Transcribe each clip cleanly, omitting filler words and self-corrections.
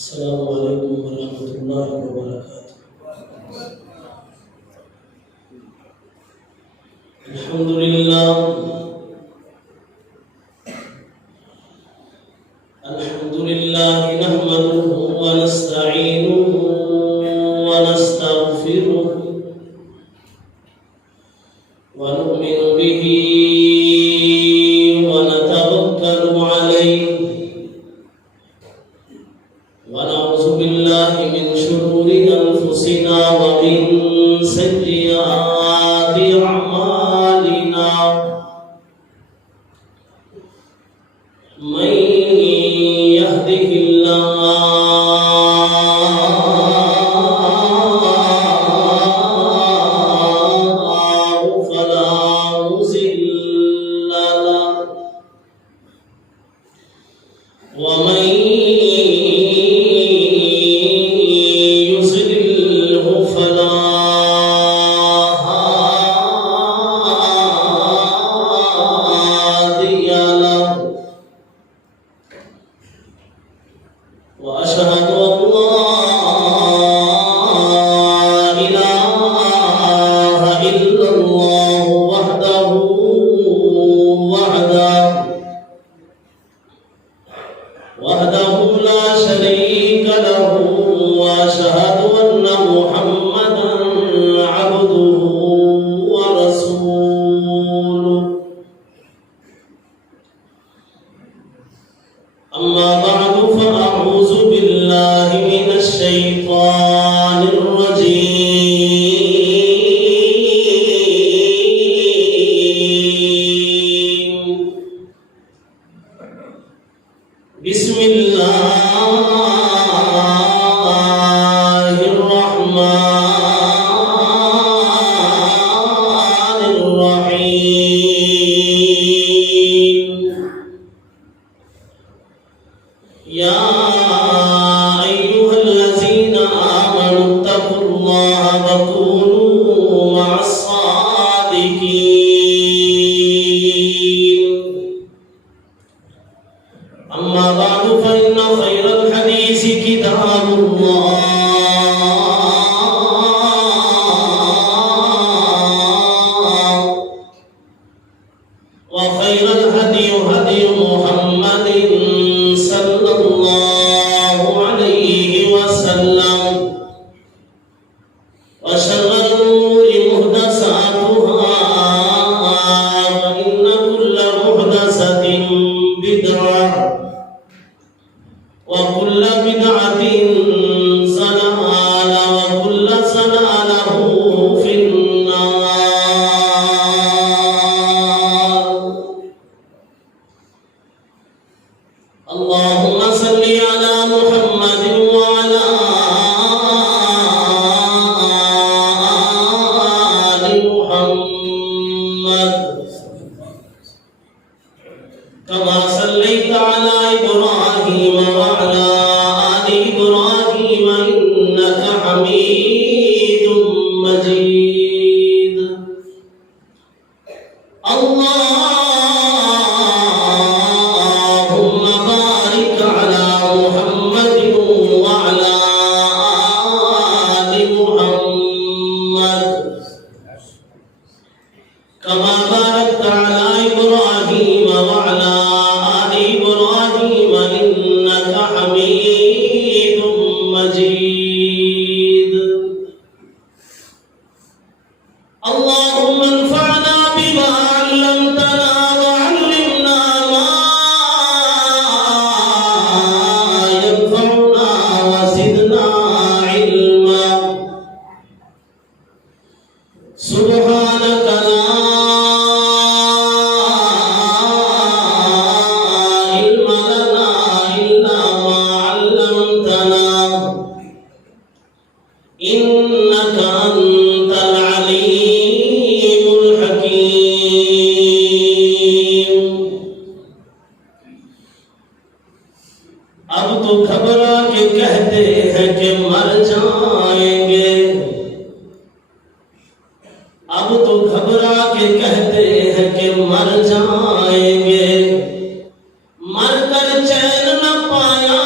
السلام علیکم ورحمۃ اللہ وبرکاتہ۔ الحمد للہ نحمده ونستعینه ونستغفره ونؤمن به ونتوکل علیہ ونعوذ باللہ من شرور انفسنا ومن سیئات اعمالنا من يهده الله فلا مضل له ومن يضلل فلا هادي له وأشهد أن لا إله إلا الله وحده لا شريك له وأشهد أن محمدا عبده ورسوله أما بعد فأعوذ بالله من الشيطان الرجيم بسم الله الرحمن الرحيم يا أيها الذين آمنوا اتقوا الله وكونوا مع الصادقين أما بعد فإن خير الحديث كتاب الله وخير الهدي هدي محمد صلى الله عليه وسلم وشر الأمور محدثاتها فإن كل محدثة بدعة وكل بدعة ضلالة وكل ضلالة في النار اللهم صل على محمد وعلى آل محمد كما صليت على إبراهيم وعلى آل إبراهيم إنك حميد مجيد اللهم بارك على محمد وعلى آل محمد كما باركت على إبراهيم وعلى آل إبراهيم إنك حميد مجيد اللهم انفعنا بما علمتنا وعلمنا ما ينفعنا وزدنا علما سبحانك لا علم لنا إلا ما علمتنا إنك أنت العليم الحكيم اب تو گھبرا کے کہتے ہیں کہ مر جائیں گے، اب تو گھبرا کے کہتے ہیں کہ مر جائیں گے، مر کر چین نہ پایا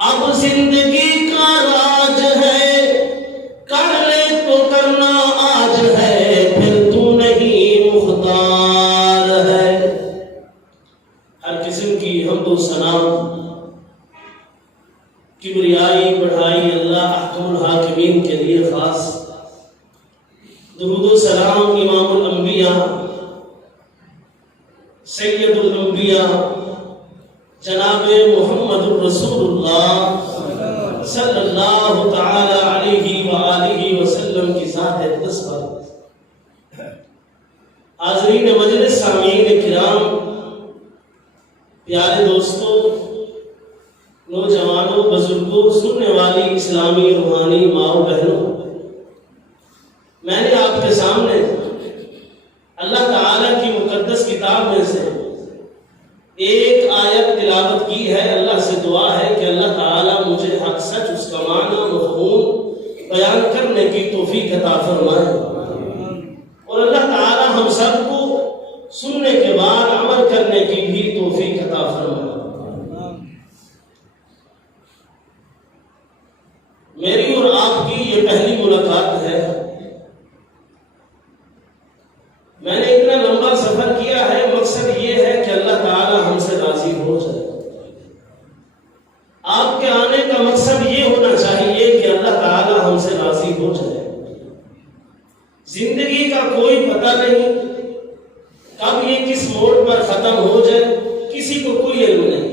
اب زندگی کا راج ہے، کر لے تو کرنا آج ہے، پھر تو نہیں مختار ہے۔ ہر قسم کی حمد و ثنا کبریائی بڑھائی اللہ احکم الحاکمین کے لیے خاص۔ درود و سلام امام الانبیاء سید الانبیاء جناب محمد الرسول اللہ صلی اللہ تعالی علیہ وآلہ وسلم کی ذات اقدس پر۔ حاضرین مجلس، سامعین کرام، پیارے دوستوں، نوجوانوں، بزرگوں، سننے والی اسلامی روحانی ماؤں بہنوں، میں نے آپ کے سامنے اللہ تعالیٰ کی مقدس کتاب میں سے ایک آیت تلاوت کی ہے۔ اللہ سے دعا ہے کہ اللہ تعالیٰ مجھے حق سچ اس کا معنی مفہوم بیان کرنے کی توفیق عطا فرمائے، اور اللہ تعالیٰ ہم سب کو سننے کے بعد عمل کرنے کی بھی توفیق عطا فرمائے۔ میری اور آپ کی یہ پہلی ملاقات ہے۔ میں نے اتنا لمبا سفر کیا ہے، مقصد یہ ہے کہ اللہ تعالی ہم سے راضی ہو جائے۔ آپ کے آنے کا مقصد یہ ہونا چاہیے کہ اللہ تعالی ہم سے راضی ہو جائے۔ زندگی کا کوئی پتہ نہیں کب یہ کس موڑ پر ختم ہو جائے، کسی کو کوئی علم نہیں۔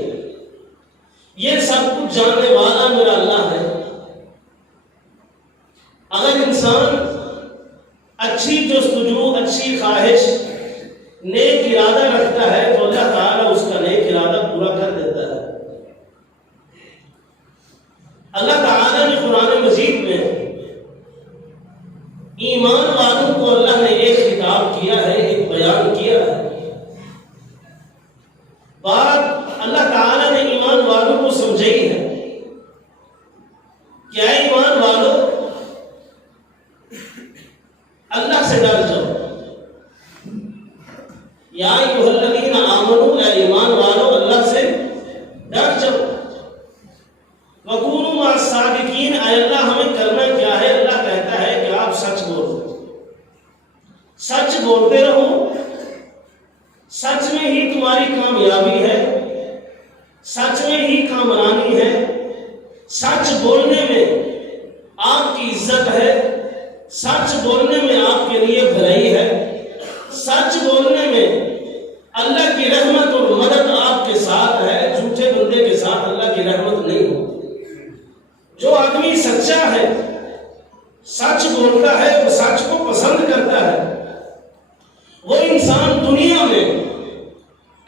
یہ سب کچھ جاننے والا میرا اللہ ہے۔ اگر انسان اچھی جستجو، اچھی خواہش، نیک ارادہ رکھتا ہے تو اللہ تعالیٰ اس کا نیک ارادہ پورا کر دیتا ہے۔ اللہ تعالیٰ نے قرآن مجید میں ایمان والوں کو اللہ نے ایک خطاب کیا ہے، ایک بیان کیا ہے۔ بات اللہ تعالیٰ نے ایمان والوں کو سمجھائی ہے۔ کیا ایمان والوں، اللہ سے ڈر جاؤ۔ یا ایھا الذین آمنوا، اے ایمان والو اللہ سے ڈر جاؤ۔ وکونوا مع الصادقین، اے اللہ ہمیں کرنا کیا ہے؟ اللہ کہتا ہے کہ آپ سچ بولو، سچ بولتے رہو۔ سچ میں ہی تمہاری کامیابی ہے، سچ میں ہی کامرانی ہے۔ سچ بولنے میں آپ کی عزت ہے، سچ بولنے میں آپ کے لیے بھلائی ہے، سچ بولنے میں اللہ کی رحمت اور مدد آپ کے ساتھ ہے۔ جھوٹے بندے کے ساتھ اللہ کی رحمت نہیں ہوتی۔ جو آدمی سچا ہے، سچ بولتا ہے، وہ سچ کو پسند کرتا ہے، وہ انسان دنیا میں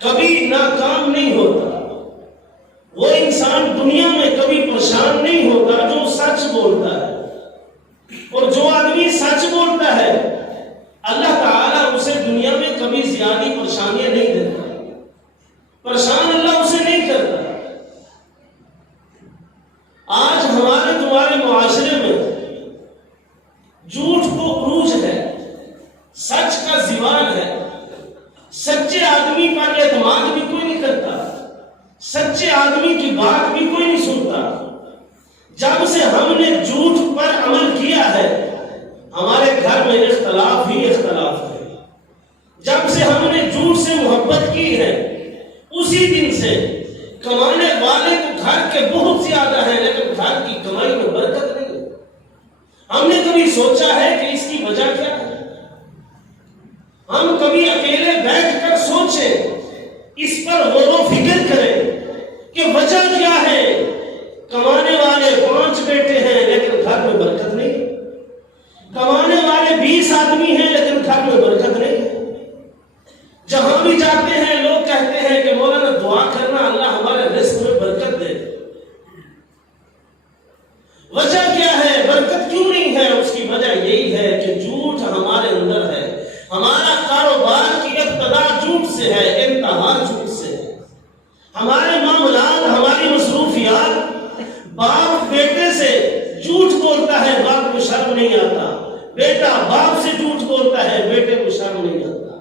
کبھی ناکام نہیں ہوتا، وہ انسان دنیا میں کبھی پریشان نہیں ہوتا جو سچ بولتا ہے۔ اور جو آدمی سچ بولتا ہے، اللہ تعالیٰ اسے دنیا میں کبھی زیادہ پریشانیاں نہیں دیتا، پریشان اللہ اسے نہیں کرتا۔ آج ہمارے تمہارے معاشرے میں جھوٹ کو عروج ہے، سچ کا زوال ہے۔ سچے آدمی پر اعتماد بھی کوئی نہیں کرتا، سچے آدمی کی بات بھی کوئی نہیں سنتا۔ جب سے ہم نے جھوٹ پر عمل کیا ہے، ہمارے گھر میں اختلاف ہی اختلاف ہے۔ جب سے ہم نے جھوٹ سے محبت کی ہے، اسی دن سے کمانے والے تو گھر کے بہت زیادہ ہیں، لیکن گھر کی کمائی میں برکت نہیں ہے۔ ہم نے کبھی سوچا ہے کہ اس کی وجہ کیا ہے؟ ہم کبھی اکیلے بیٹھ کر سوچیں، اس پر غور و فکر کریں کہ وجہ کیا ہے؟ کمانے والے 5 بیٹے ہیں لیکن گھر میں برکت نہیں، کمانے والے 20 آدمی ہیں لیکن گھر میں برکت نہیں۔ جہاں بھی جاتے ہیں لوگ کہتے ہیں کہ مولانا دعا کرنا اللہ ہمارے رزق میں برکت دے۔ وجہ کیا ہے؟ برکت کیوں نہیں ہے؟ اس کی وجہ یہی ہے کہ جھوٹ ہمارے اندر ہے۔ ہمارا کاروبار کی ابتدا جھوٹ سے ہے، انتہا جھوٹ سے ہے۔ ہمارے معاملات، ہماری مصروفیات، باپ بیٹے سے جھوٹ بولتا ہے، باپ کو شرم نہیں آتا۔ بیٹا باپ سے جھوٹ بولتا ہے، بیٹے کو شرم نہیں آتا۔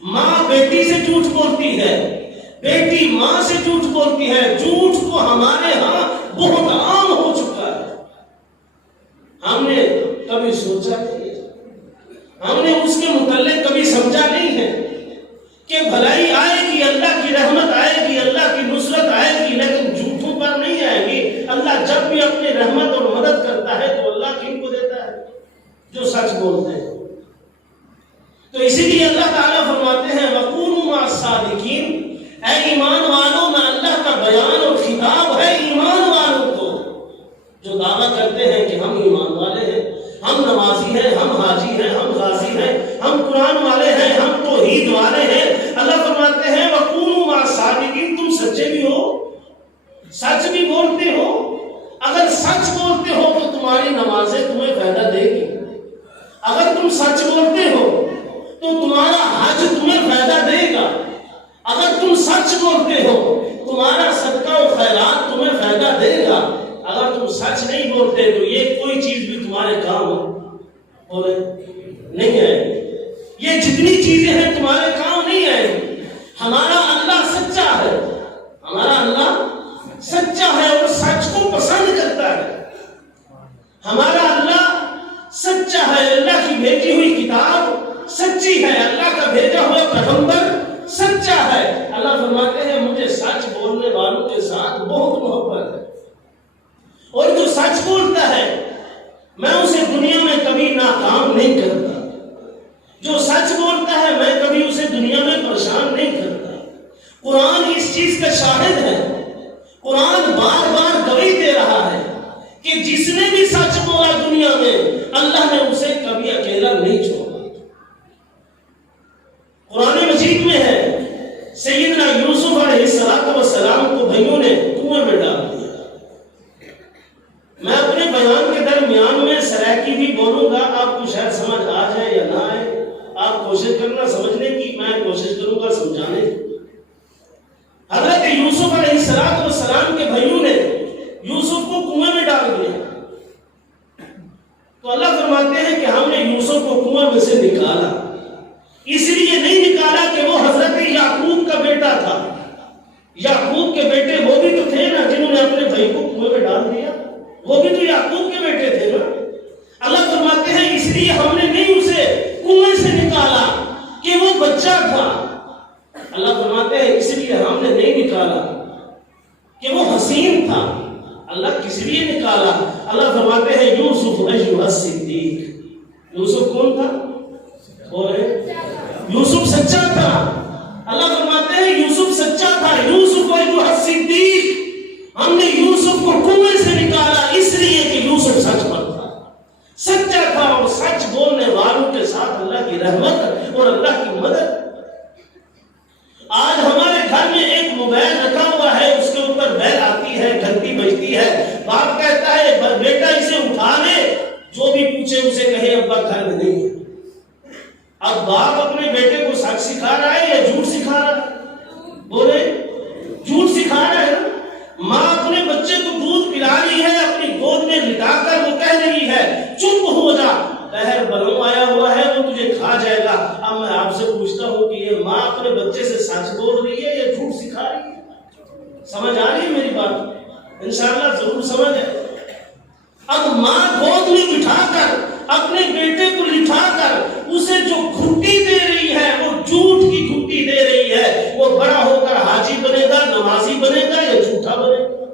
ماں بیٹی سے جھوٹ بولتی ہے، بیٹی ماں سے جھوٹ بولتی ہے۔ جھوٹ کو ہمارے ہاں بہت ہم نے کبھی سوچا نہیں ہے، ہم نے اس کے متعلق کبھی سمجھا نہیں ہے کہ بھلائی آئے گی، اللہ کی رحمت آئے گی، اللہ کی نصرت آئے گی، لیکن جھوٹوں پر نہیں آئے گی۔ اللہ جب بھی اپنی رحمت اور مدد کرتا ہے تو اللہ کن کو دیتا ہے؟ جو سچ بولتے ہیں۔ تو اسی لیے اللہ تعالیٰ فرماتے ہیں وَقُولُوا مَعَ الصَّادِقِينَ، اے ایمان والوں میں اللہ کا بیان اور خطاب ہے ایمان والوں کو جو دعویٰ کرتے ہیں کہ ہم ایمان والے ہیں، ہم نمازی ہیں، ہم حاجی ہیں، ہم غازی ہیں، ہم قرآن والے ہیں، ہم توحید والے ہیں۔ اللہ فرماتے ہیں وَقُولُوا مَعَ الصَّادِقِينَ، تم سچے بھی ہو، سچ بھی بولتے ہو۔ اگر سچ بولتے ہو تو تمہاری نمازیں تمہیں فائدہ دے گی، اگر تم سچ بولتے ہو تو تمہارا حج تمہیں فائدہ دے گا، اگر تم سچ بولتے ہو تمہارا صدقہ و خیرات تمہیں فائدہ دے گا، اگر تم سچ نہیں بولتے تو یہ کوئی چیز بھی تمہارے کام بولے نہیں آئے گی، یہ جتنی چیزیں ہیں تمہارے کام نہیں آئے گی۔ ہمارا اللہ سچا ہے، ہمارا اللہ سچا ہے اور سچ کو پسند کرتا ہے، ہمارا اللہ سچا ہے، اللہ کی بھیجی ہوئی کتاب سچی ہے، اللہ کا بھیجا ہوا پیغمبر سچا ہے۔ اللہ فرماتے ہیں مجھے سچ بولنے والوں کے ساتھ بہت محبت ہے، اور جو سچ بولتا ہے میں اسے دنیا میں کبھی ناکام نہیں کرتا، جو سچ بولتا ہے میں کبھی اسے دنیا میں پریشان نہیں کرتا۔ قرآن اس چیز کا شاہد ہے، قرآن بار بار گواہی دے رہا ہے کہ جس نے بھی سچ بولا دنیا میں اللہ نے اسے کبھی اکیلا نہیں چھوڑا۔ قرآن مجید میں ہے سیدنا یوسف علیہ السلام کو بھائیوں نے کنویں میں ڈال دیا۔ میں اپنے بیان کے درمیان میں سرائکی بھی بولوں گا، آپ کو شاید سمجھ آ جائے یا نہ آئے، آپ کوشش کرنا سمجھنے کی، میں کوشش کروں گا سمجھانے کی۔ حضرت یوسف علیہ السلام کے بھائیوں نے یوسف کو کنویں میں ڈال دیا، تو اللہ فرماتے ہیں کہ ہم نے یوسف کو کنویں میں سے نکالا، اس لیے نہیں نکالا کہ وہ حضرت یعقوب کا بیٹا تھا، یعقوب کے بیٹے وہ بھی تو تھے نا جنہوں نے اپنے بھائی کو کنویں میں ڈال دیا، وہ بھی تو یعقوب کے بیٹے تھے نا۔ اللہ فرماتے ہیں اس لیے ہم نے نہیں اسے کنویں سے نکالا کہ وہ بچہ تھا، اللہ فرماتے ہیں اس لیے ہم نے نہیں نکالا کہ وہ حسین تھا، اللہ کس لیے نکالا؟ اللہ فرماتے ہیں یوسف ایھا الصدیق، یوسف کون تھا؟ یوسف سچا تھا، اللہ فرماتے ہیں یوسف سچا تھا، یوسف ایھا الصدیق، ہم نے یوسف کو کنویں سے نکالا اس لیے کہ یوسف سچ بولتا، سچا تھا، اور سچ بولنے والوں کے ساتھ اللہ کی رحمت اور اللہ کی مدد۔ آج ہمارے گھر میں ایک موبائل رکھا ہوا ہے، اس کے اوپر بیل آتی ہے، گھنٹی بجتی ہے، باپ کہتا ہے بیٹا اسے اٹھا لے، جو بھی پوچھے اسے کہے ابا گھر میں نہیں ہے۔ اب باپ اپنے بیٹے کو سچ سکھا رہا ہے یا جھوٹ سکھا رہا ہے؟ بولے جھوٹ سکھا رہا ہے نا۔ ماں اپنے بچے کو دودھ پلا رہی ہے، اپنی گود میں لٹا کر وہ کہہ رہی ہے چپ ہو جا، بہر بلوں آیا ہوا ہے وہ تجھے کھا جائے گا۔ اب میں آپ سے پوچھتا ہوں کہ یہ ماں اپنے بچے سے سچ بول رہی ہے یا جھوٹ سکھا رہی ہے؟ سمجھ آ رہی ہے میری بات؟ انشاءاللہ ضرور سمجھ ہے۔ اب ماں گود میں بٹھا کر اپنے بیٹے کو لٹھا کر اسے جو گھٹی دے رہی ہے وہ جھوٹ کی گھٹی دے رہی ہے، وہ بڑا ہو کر حاجی بنے گا، نمازی بنے گا یا جھوٹا بنے گا؟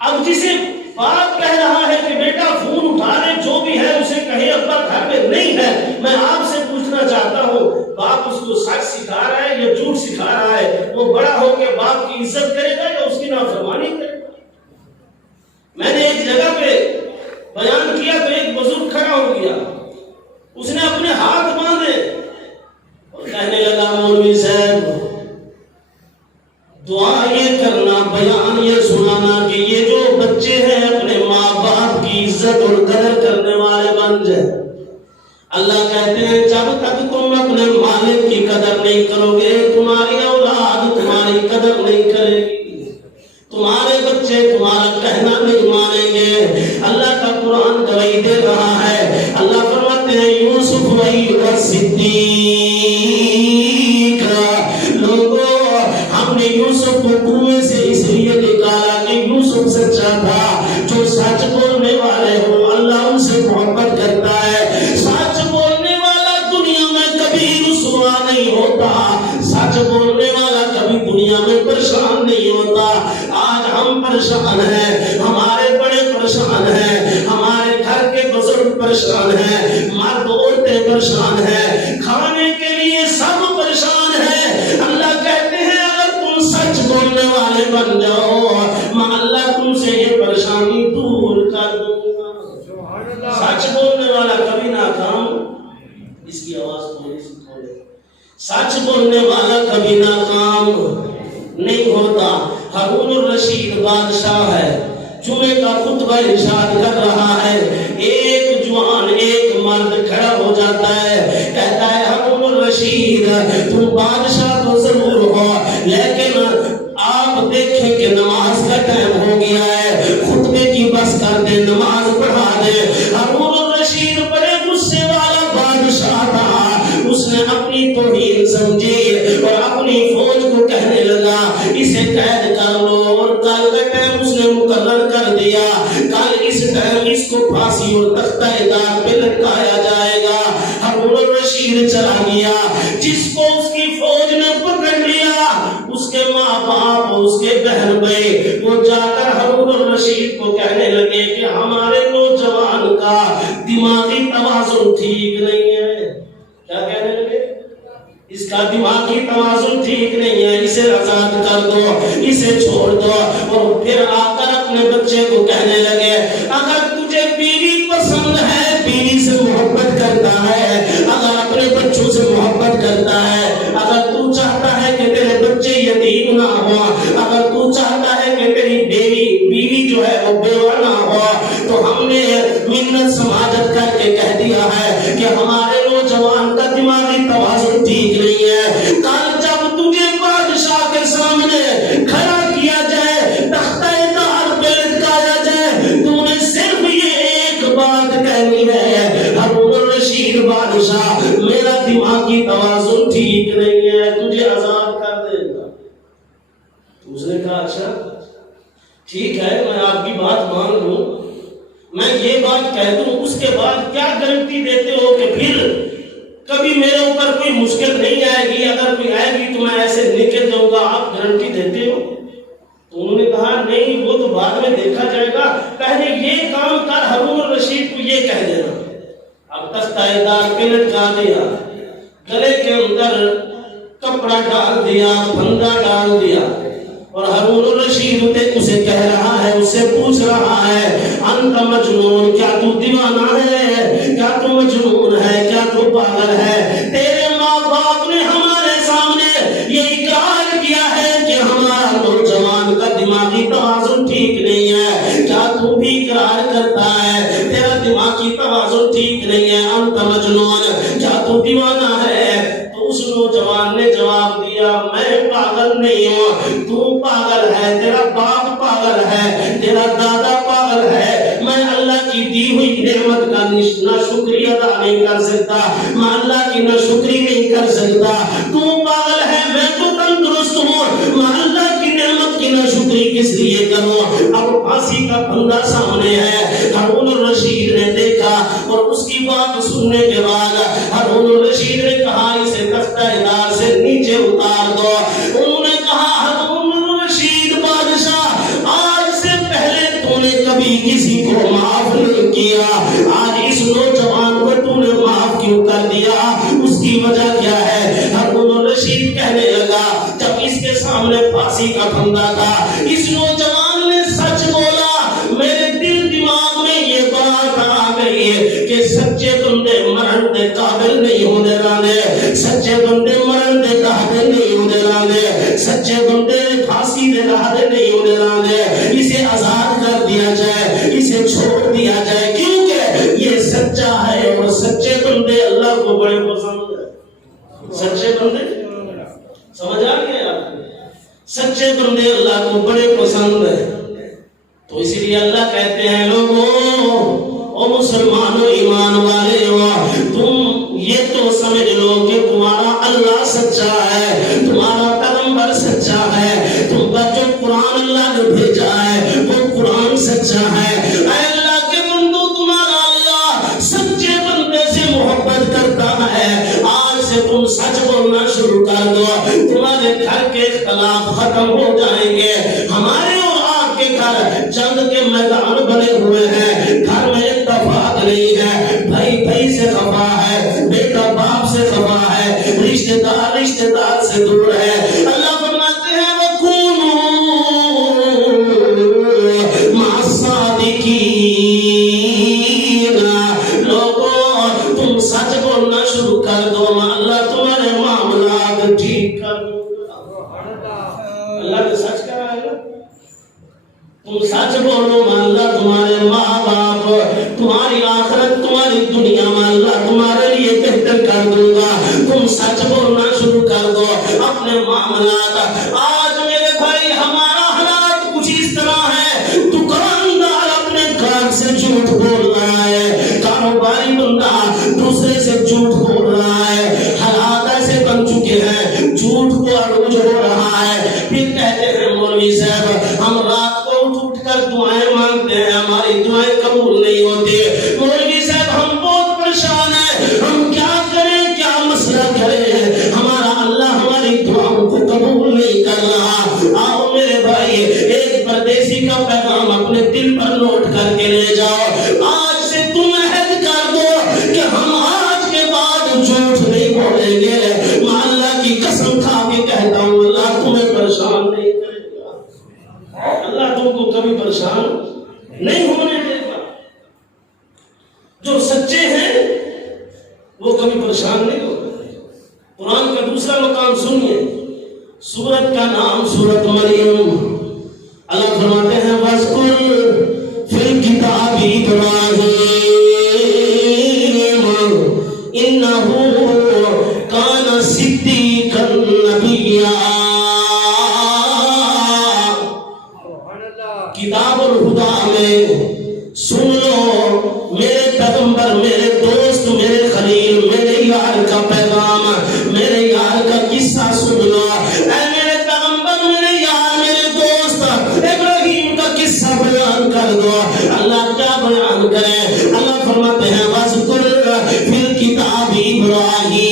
اب جسے باپ کہہ رہا ہے کہ بیٹا فون اٹھا لے، جو بھی ہے اسے کہے ابا گھر میں نہیں ہے، میں آپ سے پوچھنا چاہتا ہوں باپ اس کو سچ سکھا رہا ہے یا جھوٹ سکھا رہا ہے؟ وہ بڑا ہو کے باپ کی عزت کرے گا یا اس کی نافرمانی کرے گا؟ میں نے ایک جگہ پہ بیان کیا تو ایک بزرگ کھڑا ہو گیا، اس نے اپنے ہاتھ باندھے اور کہنے لگا مولوی صاحب دعا یہ کرنا، بیان یہ سنانا کہ یہ جو بچے ہیں اپنے ماں باپ کی عزت اور قدر کرنے والے بن جائے۔ اللہ کہتے ہیں جب تک تم اپنے مالک کی قدر نہیں کرو گے تمہاری اولاد تمہاری قدر نہیں کرے گی، تمہارے بچے تمہارا کہنا نہیں مانیں گے۔ اللہ کا قرآن گواہی دے رہا ہے، اللہ فرماتے ہیں یوسف ایھا الصدیق، لوگوں ہم نے یوسف کو کنویں سے اس لیے نکالا کہ یوسف سچا تھا، جو سچ بولنے والے ہوں اللہ ان پریشان ہیں، کھانے کے لیے سب پریشان ہیں۔ اللہ کہتے ہیں اگر تم سچ بولنے والے بن جاؤ میں اللہ تم سے یہ پریشانی دور کر دوں گا۔ سچ بولنے والا کبھی ناکام، اس کی آواز تھوڑی سی کھولے، سچ بولنے والا کبھی ناکام نہیں ہوتا۔ ہارون الرشید بادشاہ ہے، جمعے کا خطبہ ارشاد کر رہا ہے، ایک جوان ایک مرد کھڑا ہو جاتا ہے، کہتا ہے ہارون الرشید تم بادشاہ تو ضرور ہو لیکن آپ دیکھیں کہ نماز کا ٹائم ہو گیا ہے، خطبے کی بس کر دے، نماز پڑھا دے۔ ہارون الرشید بڑے غصے والا بادشاہ تھا، اس نے اپنی توہین سمجھی اور اپنی فوج کو کہنے لگا اسے قید کر لو، اور کل کا ٹائم اس نے مقرر کر دیا، کل اس ٹائم اس کو پھانسی اور تختہ دار پہ لٹکایا جائے گا۔ ہارون الرشید چلا گیا، جس کو اس کی فوج نے پکڑ لیا اس کے ماں باپ اس کے بہن بھائی وہ جا کر ہارون الرشید کو کہنے لگے کہ ہمارے نوجوان کا دماغی توازن ٹھیک نہیں ہے۔ کیا کہنے لگے؟ اس کا دماغی توازن ٹھیک نہیں ہے، اسے آزاد کر دو، اسے چھوڑ دو۔ اور پھر آ کر اپنے بچے کو کہنے لگے اگر تجھے بیوی پسند ہے، بیوی سے محبت کرتا ہے، اگر اپنے بچوں سے محبت کرتا ہے، اگر تو چاہتا ہے کہ تیرے بچے یتیم نہ ہو، اگر تو چاہتا ہے کہ تیری بیوی جو ہے وہ بیوہ نہ ہو، تو ہم نے منت سماجت کر کے کہہ دیا ہے کہ ہمارے نوجوان کا دماغی توازن ٹھیک نہیں ہے، کل جب تجھے بادشاہ کے سامنے کھڑا کیا جائے، تختہ دار پہ لٹکایا جائے، تو نے صرف یہ ایک بات کہنی ہے ہارون الرشید بادشاہ میرا دماغی توازن ٹھیک نہیں ہے، تجھے آزاد کر دے گا۔ اس نے کہا اچھا ٹھیک ہے میں آپ کی بات مان لوں، میں یہ بات کہہ دوں، اس کے بعد کیا گارنٹی دیتے ہو کہ پھر کبھی میرے اوپر کوئی مشکل نہیں آئے گی، اگر کوئی آئے گی تو میں ایسے نکل جاؤں گا، آپ گارنٹی دیتے ہو؟ تو انہوں نے کہا نہیں وہ تو بعد میں دیکھا جائے گا، پہلے یہ کام کر ہارون الرشید کو یہ کہہ دینا۔ اب تختہ دار پہ لٹکا دیا، گلے کے اندر کپڑا ڈال دیا، پھندا ڈال دیا، اور ہارون الرشید اسے کہہ رہا ہے، اسے پوچھ رہا ہے انت مجنون، کیا تو دیوانہ ہے، کیا تو مجنون ہے، کیا تو پاگل ہے؟ تیرے ماں باپ نے ہمارے سامنے یہ اقرار کیا ہے کہ ہمارا نوجوان کا دماغی توازن ٹھیک نہیں ہے، کیا تو بھی اقرار کرتا ہے تیرا دماغی توازن ٹھیک نہیں ہے؟ انت مجنون، کیا تو دیوانہ ہے؟ تو اس نوجوان نے جواب دیا میں پاگل نہیں ہوں، تو پاگل ہے، تیرا باپ پاگل ہے، تیرا دادا پاگل ہے، میں اللہ کی دی ہوئی نعمت کا نہ شکریہ ادا نہیں کر سکتا، میں اللہ کی نہ شکری نہیں کر سکتا، تو پاگل ہے، میں تو تندرست ہوں، میں اللہ کی نعمت کی نہ شکری کس لیے کروں؟ اب پھانسی کا پھندا سامنے ہے، ہارون الرشید نے دیکھا اور اس کی بات سننے کے بعد ہارون الرشید نے کہا اسے تختہ دار سے نیچے اتار دو۔ انہوں نے کہا ہارون الرشید بادشاہ آج سے پہلے تو نے کبھی کسی کو معاف نہیں کیا، آج اس نوجوان کو تو نے معاف کیوں کر دیا؟ اس کی وجہ کیا ہے؟ ہارون الرشید کہنے لگا جب اس کے سامنے پھانسی کا پھندا تھا اس نوجوان نے سچ بولا، میرے دل دماغ میں یہ بات آ گئی کہ سچے بندے مرن دے قابل نہیں ہونے والے، سچے بندے مرن دے قابل نہیں ہونے والے، سچے بندے پھانسی دے قابل نہیں ہونے والے، اسے آزاد کر دیا جائے، اسے چھوڑ دیا جائے، کیونکہ یہ سچا ہے اور سچے بندے اللہ کو بڑے پسند ہے۔ سچے بندے سمجھ آ گیا آپ کو؟ سچے بندے اللہ کو بڑے پسند ہے، تو اسی لیے اللہ کہتے ہیں لوگوں او مسلمانوں ایمان والے ہو، تم یہ تو سمجھ لو کہ تمہارا اللہ سچا ہے، تمہارا پیغمبر سچا ہے، تم پر جو قرآن اللہ نے بھیجا ہے وہ قرآن سچا ہے۔ اے اللہ کے بندو تمہارا اللہ سچے بندے سے محبت کرتا ہے، آج سے تم سچ بولنا شروع کر دو، تمہارے گھر کے اختلاف ختم ہو جائیں گے۔ ہمارے اور آپ کے گھر جنگ کے میدان بنے ہوئے ہیں، گھر میں اتفاق نہیں ہے، بھائی بھائی سے خفا ہے، بیٹا رشتے دار سے دور ہے. اللہ فرماتے ہیں وَكُونُوا مَعَ الصَّادِقِينَ. لوگوں تم سچ بولنا شروع کر دو, اللہ تمہارے معاملات ٹھیک کر دو. اللہ نے سچ کہا ہے. تم سچ بولو, اللہ تمہارے ماں باپ, تمہاری آخرت, تمہاری دنیا میں اللہ تمہارے لیے بہتر کر دوں گا. تم سچ بولنا شروع کر دو اپنے معاملات. آج میرے بھائی ہمارا حالات کچھ اس طرح ہے, دکاندار اپنے کام سے جھوٹ بول رہا ہے, کاروباری بندہ دوسرے سے جھوٹ بول رہا ہے. حالات ایسے بن چکے ہیں جھوٹ کو عروج ہو رہا ہے. پھر کہتے ہیں مولوی صاحب ہم رات کو اٹھ کر دعائیں مانگتے ہیں, ہماری دعائیں قبول نہیں ہوتی. مولوی صاحب ہم بہت پریشان ہیں, ہم کیا کریں, کیا مسئلہ کریں, ہمارا اللہ ہماری دعاؤں کو قبول نہیں کر رہا. آؤ میرے بھائی ایک پردیسی کا پیغام اپنے دل پر نوٹ کر کے لے جاؤ. آج سے تم عہد کر دو کہ ہم آج کے بعد جھوٹ نہیں بولیں گے. میں اللہ کی قسم کھا کے کہتا ہوں اللہ تمہیں پریشان نہیں کرے گا, اللہ تم کو کبھی پریشان نہیں ہونے دے گا. جو سچے ہیں وہ کبھی پریشان نہیں ہوتے. قرآن کا دوسرا مقام سنیے, سورت کا نام سورت مریم. اللہ فرماتے ہیں وَاذْكُرْ فِي الْكِتَابِ إِبْرَاهِيمَ إِنَّهُ كَانَ صِدِّيقًا نَبِيًّا. کتاب الہدا میں سن لو میرے پیغمبر, میرے دوست, میرے خلیل, میرے یار کا پیغام, میرے یار کا قصہ سن لو. اے میرے پیغمبر, میرے یار, میرے دوست ابراہیم کا قصہ بیان کر دو. اللہ کیا بیان کرے؟ اللہ فرماتے ہیں وَاذْكُرْ فِي الْكِتَابِ إِبْرَاهِيمَ.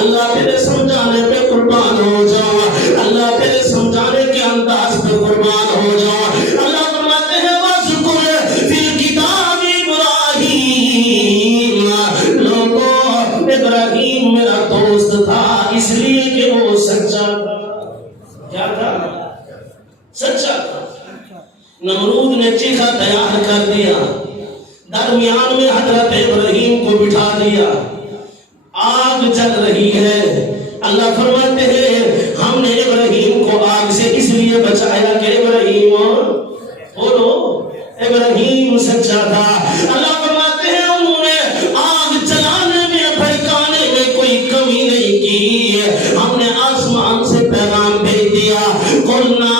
اللہ تیرے سمجھانے پہ قربان ہو جاؤ, اللہ تیرے سمجھانے کے انداز پہ قربان ہو جاؤ. اللہ فرماتے ہیں وَاذْكُرْ فِي الْكِتَابِ إِبْرَاهِيمَ. لوگوں ابراہیم میرا دوست تھا اس لیے کہ وہ سچا تھا. کیا تھا؟ سچا تھا. نمرود نے چیخا تیار کر دیا, درمیان میں حضرت ابراہیم کو بٹھا دیا, آگ جل رہی ہے. اللہ فرماتے ہیں ہم نے ابراہیم کو آگ سے اس لیے بچایا کہ ابراہیم بولو ابراہیم سچا تھا. اللہ فرماتے ہیں انہوں نے آگ جلانے میں بھڑکانے میں کوئی کمی نہیں کی. ہم نے آسمان سے پیغام بھیج دیا قلنا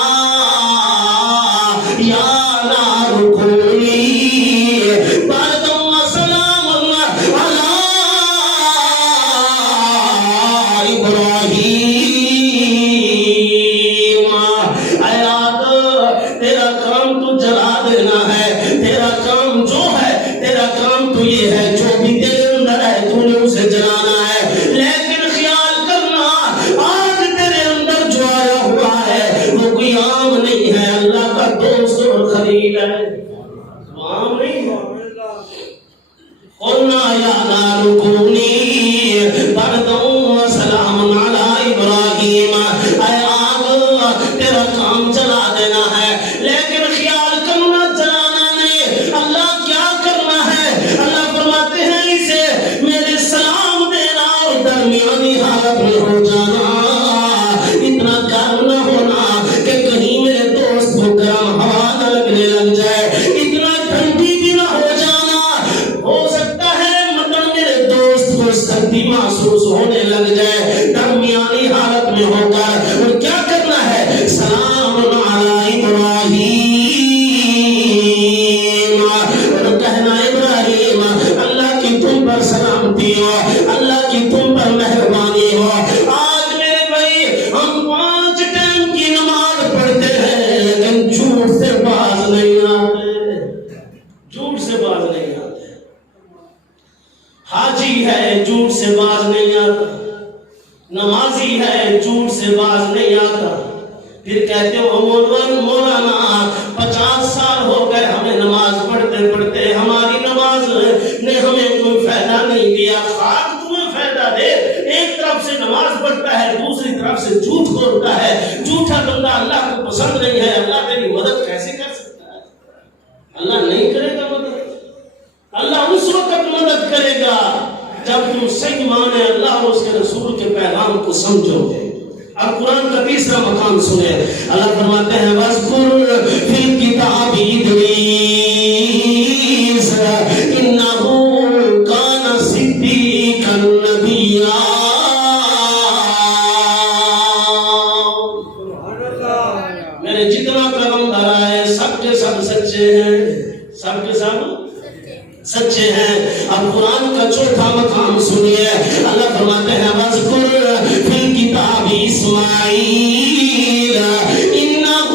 یا نار کونی بردا وسلام علی ابراہیم. اے آگ تیرا کام تو جلا دینا ہے, تیرا کام جو ہے, تیرا کام تو یہ ہے جو بھی تیرے اندر ہے تو نے اسے جلانا ہے. لیکن خیال کرنا آج تیرے اندر جو آیا ہوا ہے وہ کوئی عام نہیں ہے, اللہ کا دوست اور خلیل ہے, وہ عام نہیں ہے. قلنا یا نار کونی بردا وسلام علی ابراہیم. اے آگ تیرا کام جلا دینا ہے, لیکن خیال کرنا جلانا نہیں. اللہ کیا کرنا ہے؟ اللہ فرماتے ہیں اسے میرے سلام دینا اور درمیانی حالت میں ہو جانا. اتنا گرم نہ ہونا کہ کہیں میرے دوست کو گرم ہوا نہ لگنے لگ جائے, اتنا ٹھنڈی بھی نہ ہو جانا. ہو سکتا ہے مگر میرے دوست کو سردی محسوس ہونے لگ جائے. درمیانی حالت میں ہو کر اور کیا کرنا ہے؟ سلام علی ابراہیم, اور کہنا ابراہیم اللہ کی تم پر سلامتی ہو, اللہ کی تم پر مہربانی ہو. آج میرے بھائی ہم 5 ٹائم کی نماز پڑھتے ہیں لیکن جھوٹ سے باز نہیں آتے, جھوٹ سے باز نہیں آتے. حاجی ہے جھوٹ سے باز نہیں آتا, نمازی ہے جھوٹ سے باز نہیں آتا. پھر کہتے ہو مولانا 50 سال ہو گئے ہمیں نماز پڑھتے پڑھتے, ہماری نماز نے ہمیں کوئی فائدہ نہیں دیا. خاک تمہیں فائدہ دے, مدد کیسے کر سکتا ہے؟ اللہ نہیں کرے گا مدد. اللہ اس وقت مدد کرے گا جب تم صحیح معنی اللہ اور اس کے رسول کے پیغام کو سمجھو گے. اب قرآن کا تیسرا مقام سنے. اللہ فرماتے ہیں وَاذْكُرْ فِي الْكِتَابِ إِدْرِيسَ إِنَّهُ كَانَ صِدِّيقًا نَبِيًّا. میرے جتنا پیغمبر آئے سب کے سب سچے ہیں، سب کے سب سچے ہیں. اب قرآن کا چوتھا مقام سنیے. اللہ فرماتے ہیں وَاذْكُرْ فِي الْكِتَابِ إِسْمَاعِيلَ إِنَّهُ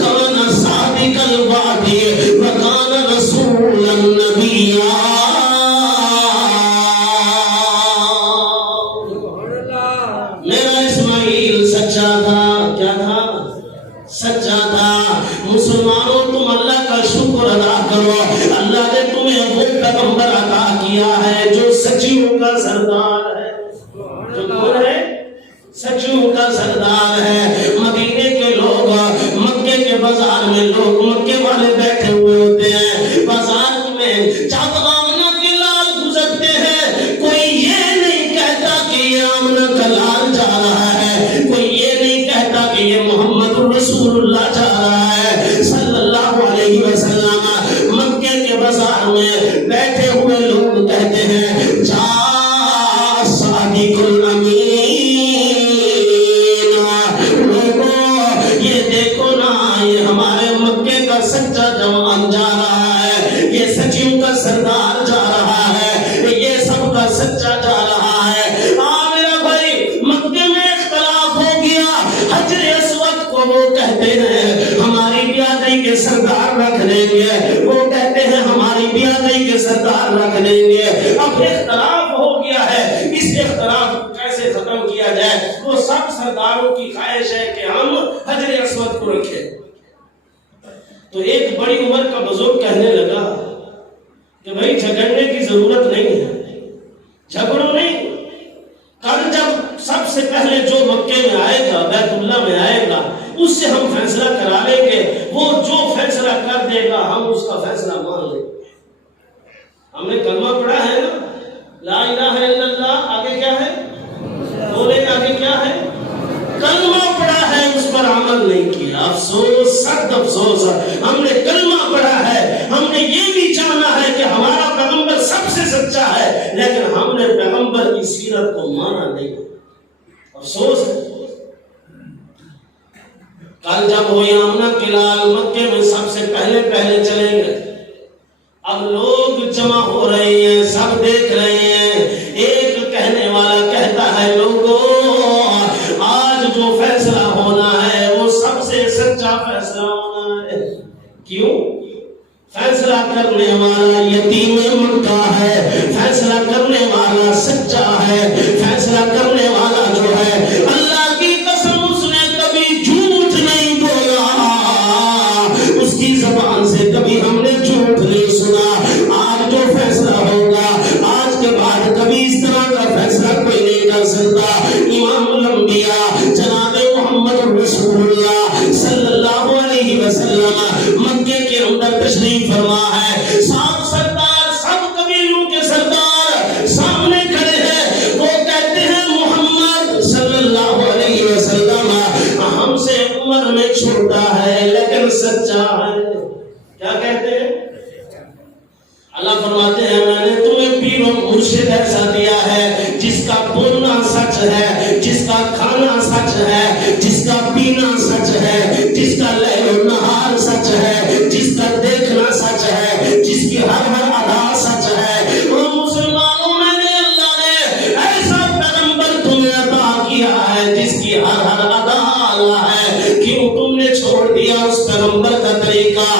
كَانَ صَادِقَ الْوَعْدِ وَكَانَ رَسُولًا نَبِيًّا. میرا اسماعیل سچا تھا. کیا تھا؟ سچا تھا. مسلمانوں تم اللہ کا شکر ادا کرو. اللہ نے تمہیں وہ پیغمبر عطا کیا ہے جو سچیوں کا سردار ہے. جو کون ہے؟ سچیوں کا سردار ہے. مدینے کے لوگ مکے کے بازار میں لوگ مکے والے بیٹھے ہوئے ہوتے ہیں. بازار میں جب آمنہ کے لال گزرتے ہیں کوئی یہ نہیں کہتا کہ یہ آمنہ کا لال جا رہا ہے. کوئی یہ نہیں کہتا کہ یہ محمد رسول اللہ جا رہا ہے صلی اللہ علیہ وسلم. مکے کے بازار میں بیٹھے ہوئے لوگ کہتے ہیں جا صادق الامین. لوگوں یہ دیکھو نا یہ ہمارے مکے کا سچا جوان جا رہا ہے. یہ سچیوں کا سردار جا رہا ہے. یہ سب کا سچا جا رہا ہے. میرا بھائی مکے میں اختلاف ہو گیا. حجر اسود کو وہ کہتے ہیں ہماری بیادی کے سردار رکھ لیں گے. وہ کہتے ہیں ہماری بیادی کے سردار رکھ لیں گے. اب اختلاف ہو گیا ہے. اس اختلاف کو کیسے ختم کیا جائے؟ وہ سب سرداروں کی خواہش ہے کہ ہم حجر اسود کو رکھیں. تو ایک بڑی عمر کا بزرگ کہنے لگا کہ بھائی جھگڑنے کی ضرورت نہیں ہے. جھگڑو نہیں. کل جب سب سے پہلے جو مکے میں آئے گا بیت اللہ میں آئے گا اس سے ہم فیصلہ کرا لیں گے. وہ جو فیصلہ کر دے گا ہم اس کا فیصلہ مان لیں گے. ہم نے کلمہ پڑھا ہے نا لا الہ الا اللہ. آگے کیا ہے؟ بولے آگے کیا ہے؟ کلمہ پڑھا ہے اس پر عمل نہیں کیا. افسوس سخت افسوس. ہم نے کلمہ پڑھا ہے. ہم نے یہ بھی جانا ہے کہ ہمارا پیغمبر سب سے سچا ہے لیکن ہم نے پیغمبر کی سیرت کو مانا نہیں. افسوس ہے. کل جب وہ آمنہ کے لال مکے میں سب سے پہلے چلیں گے. اب لوگ جمع ہو رہے ہیں. سب دیکھ رہے ہیں. ایک کہنے والا کہتا ہے لوگوں آج جو فیصلہ ہونا ہے وہ سب سے سچا فیصلہ ہونا ہے. کیوں؟ فیصلہ کرنے والا یتیم مکہ ہے. فیصلہ کرنے والا سچا ہے. فیصلہ کرنے والا جو ہے اللہ کی قسم اس نے کبھی جھوٹ نہیں بولا. اس کی زبان سے کبھی ہم نے جھوٹ نہیں سنا. آج جو فیصلہ ہوگا آج کے بعد کبھی اس طرح کا فیصلہ کوئی نہیں کر سکتا. امام الانبیاء جناب محمد رسول اللہ صلی اللہ علیہ وسلم مکے کے اندر تشریف فرما ہے. سات سردار سب قبیلوں کے سردار سامنے کھڑے ہیں. وہ کہتے ہیں محمد صلی اللہ علیہ وسلم ہم سے عمر میں چھوٹا ہے لیکن سچا ہے. کیا کہتے ہیں؟ اللہ فرماتے ہیں میں نے تمہیں پیر و مرشد ایسا دیا ہے جس کا بولنا سچ ہے, جس کا کھانا سچ ہے, جس کا پینا سچ ہے, جس کا لیل و نہار سچ ہے, جس کا دیکھنا سچ ہے, جس کی ہر ادا سچ ہے. اور مسلمانوں میں نے اللہ نے ایسا پیغمبر تمہیں عطا کیا ہے جس کی ہر ادا اللہ ہے. کیوں تم نے چھوڑ دیا اس پیغمبر کا طریقہ؟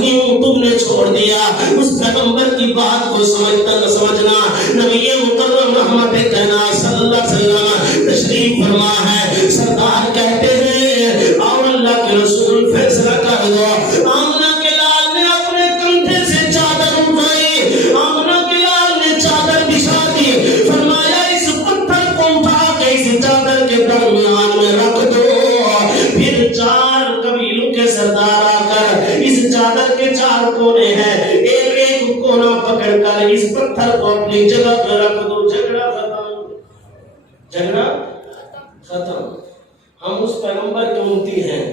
کیوں تم نے چھوڑ دیا اس پیغمبر کی بات کو سمجھنا؟ نبی مکرم رحمت کائنات صلی اللہ علیہ وسلم تشریف فرما ہے. سردار کہتے ہیں اور اللہ کے رسول فیصلہ کر دو. آمنہ کے لال نے اپنے کندھے سے چادر اٹھائی. آمنہ کے لال نے چادر بچھا دی. فرمایا اس پتھر کو اٹھا کے اس چادر کے درمیان میں رکھ دو. 4 قبیلوں کے سردار آ کر اس چادر کے 4 کونے ہیں، ایک ایک کونا پکڑ کر اس پتھر کو اپنی جگہ پر رکھ دو، جھگڑا ختم، جھگڑا ختم۔ ہم اس پیغمبر کے امتی ہیں،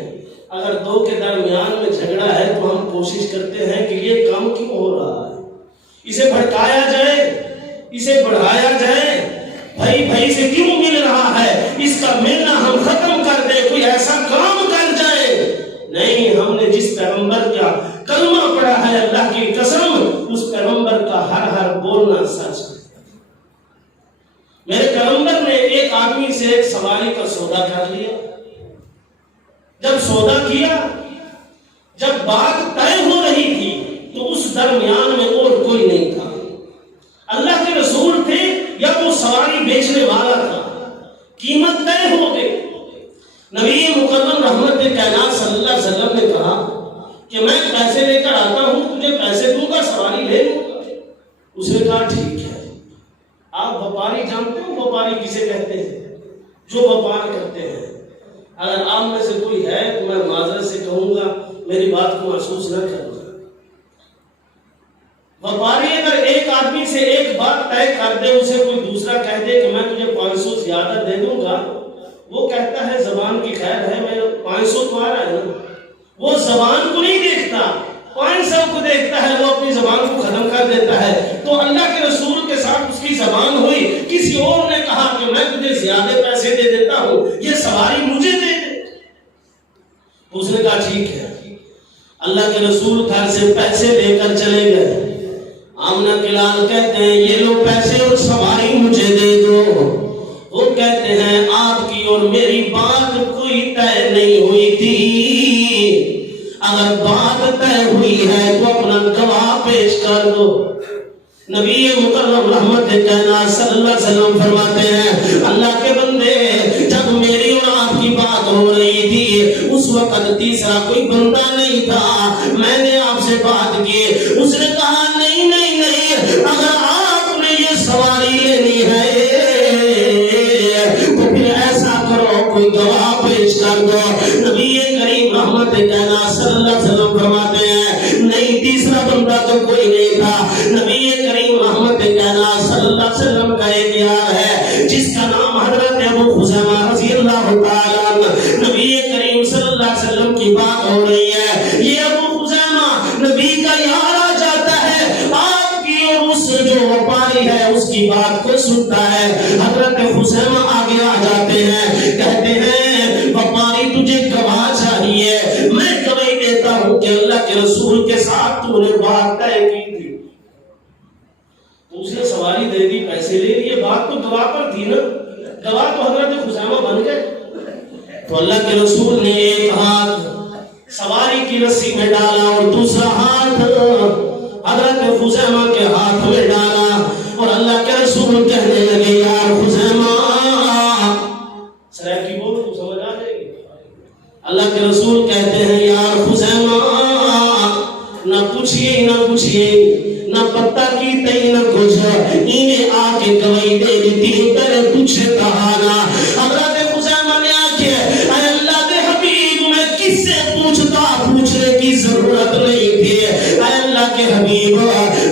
اگر 2 کے درمیان میں جھگڑا ہے تو ہم کوشش کرتے ہیں کہ یہ کام کیوں ہو رہا ہے، اسے بھڑکایا جائے، اسے بڑھایا جائے، بھائی سے کیوں مل رہا ہے، اس کا ملنا ہم ختم کر دیں، کوئی ایسا کام کر جائے۔ نہیں، ہم نے جس پیغمبر کا کلمہ پڑھا ہے اللہ کی قسم، اس پیغمبر کا ہر بولنا سچ ہے۔ میرے پیغمبر نے ایک آدمی سے ایک سواری کا سودا کر لیا، جب سودا کیا، جب بات طے ہو رہی تھی تو اس درمیان میں اور کوئی نہیں تھا، اللہ کے رسول تھے یا وہ سواری بیچنے والا تھا، قیمت طے ہو گئی۔ نبی مکرم رحمت کائنات صلی اللہ علیہ وسلم نے کہا کہ میں پیسے لے کر آتا ہوں، تجھے پیسے دوں گا، سواری لے لوں گا۔ اس نے کہا ٹھیک ہے۔ آپ وپاری جانتے ہو وپاری کسے کہتے ہیں؟ جو وپار کرتے ہیں۔ اگر آپ میں سے کوئی ہے تو میں معذرت سے کہوں گا، میری بات کو محسوس نہ کرنا۔ وپاری اگر ایک آدمی سے ایک بات طے کر دے، اسے کوئی دوسرا کہہ دے کہ میں تجھے 500 زیادہ دے دوں گا، وہ کہتا ہے زبان کی خیر ہے، میں 500 تمہارا ہے نا، وہ زبان کو نہیں دیکھتا، 500 کو دیکھتا ہے، وہ اپنی زبان کو ختم کر دیتا ہے۔ تو اللہ کے رسول کے ساتھ اس کی زبان ہوئی، کسی اور نے کہا کہ میں تجھے زیادہ پیسے دے دیتا ہوں، یہ سواری مجھے دے دے۔ اس نے کہا ٹھیک ہے۔ اللہ کے رسول گھر سے پیسے لے کر چلے گئے۔ آمنہ کے لال کہتے ہیں یہ لو پیسے اور سواری مجھے دے دو۔ وہ کہتے ہیں آپ کی اور میری بات کوئی طے نہیں ہوئی تھی، اگر بات طے ہوئی ہے تو اپنا گواہ پیش کر دو۔ نبی مکرم رحمت کائنات صلی اللہ علیہ وسلم فرماتے ہیں اللہ کے بندے، جب میری اور آپ کی بات ہو رہی تھی اس وقت تیسرا کوئی بندہ نہیں تھا، میں نے آپ سے بات کی، اس نے کہا نہیں نہیں نہیں، اگر آپ نے یہ سواری لینی ہے تو پھر ایسا کرو کوئی گواہ پیش کر دو۔ نبی کریم رحمت کائنات صلی اللہ علیہ وسلم فرماتے ہیں نہیں، تیسرا بندہ تو کوئی نہیں تھا۔ نبی کریم رحمت کائنات صلی اللہ علیہ وسلم کا ایک یار ہے جس کا نام حضرت ابو خزیمہ رضی اللہ تعالیٰ عنہ، نبی کریم صلی اللہ علیہ وسلم کی بات ہو رہی ہے، یہ ابو خزیمہ نبی کا یار آ جاتا ہے، آپ کی اور اس جو وپاری ہے اس کی بات کو سنتا ہے۔ حضرت خزیمہ آگے آ جاتے ہیں، کہتے ہیں وپاری تجھے گواہ چاہیے، میں گواہی دیتا ہوں کہ اللہ کے رسول کے ساتھ تو نے بات طے کی تھی۔ اس نے سواری دے دی، پیسے لے لیے، بات تو گواہ پر تھی نا، گواہ تو حضرت خزیمہ بن گئے۔ تو اللہ کے رسول نے ایک ہاتھ سواری کی رسی میں ڈالا اور دوسرا ہاتھ حضرت خزیمہ کے ہاتھ میں ڈالا، اور اللہ کے رسول کہنے لگے یار خزیمہ، سرائے کی بول تو سمجھ آ جائے گی۔ اللہ کے رسول کہتے ہیں یار خزیمہ، نہ پوچھئے نہ پوچھئے، نہ پتہ کی تئی نہ کچھ، انہیں آ کے گواہی دے دیتی پر کچھ کہا نہ۔ حضرت خزیمہ نے آ کے اے اللہ کے حبیب، میں کس سے پوچھتا، پوچھنے کی ضرورت نہیں تھی، اے اللہ کے حبیب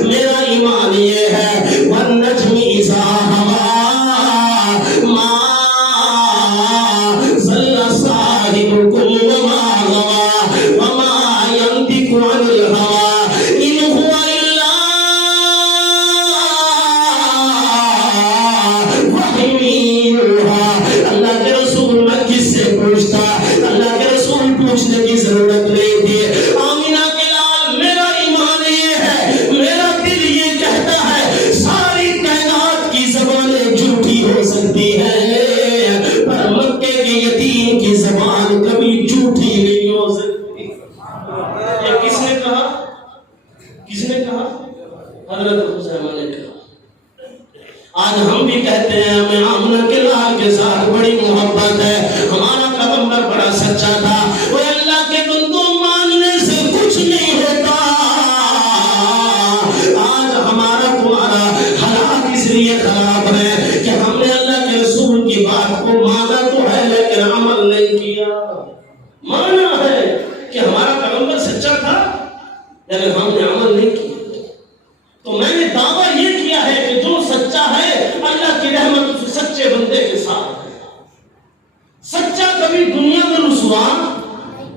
میرا ایمان یہ ہے والنجم اذا ہوا ما ضل صاحبکم وما غوا وما ينطق عن الهوى ان هو الا وحی یوحی۔ اللہ کے رسول میں کس سے پوچھتا، اللہ کے رسول پوچھنے کی ضرورت نہیں تھی۔ آمینہ کے لال میرا ایمان یہ ہے، میرا دل یہ کہتا ہے ساری کائنات کی زبانیں جھوٹی ہو سکتی ہیں پر مکے کے یتیم کی زبان کبھی جھوٹی نہیں ہو سکتی۔ یہ کس نے کہا؟ کس نے کہا؟ حضرت خزیمہ نے کہا۔ آج ہم بھی کہتے ہیں ہمیں آمنہ کے لال کے ساتھ بڑی محبت ہے، ہمارا پیغمبر بڑا سچا تھا، وہ اللہ کے بندوں ماننے سے کچھ نہیں ہوتا۔ آج ہمارا تمہارا حالات اس لیے خراب ہے کہ ہم نے اللہ کے رسول کی بات کو مانا تو ہے لیکن عمل نہیں کیا۔ مانا ہے کہ ہمارا پیغمبر سچا تھا لیکن ہم نے عمل نہیں کیا. تو میں نے دعویٰ یہ کیا ہے کہ جو سچا ہے اللہ کی رحمت اس سچے بندے کے ساتھ ہے. سچا کبھی دنیا میں رسوا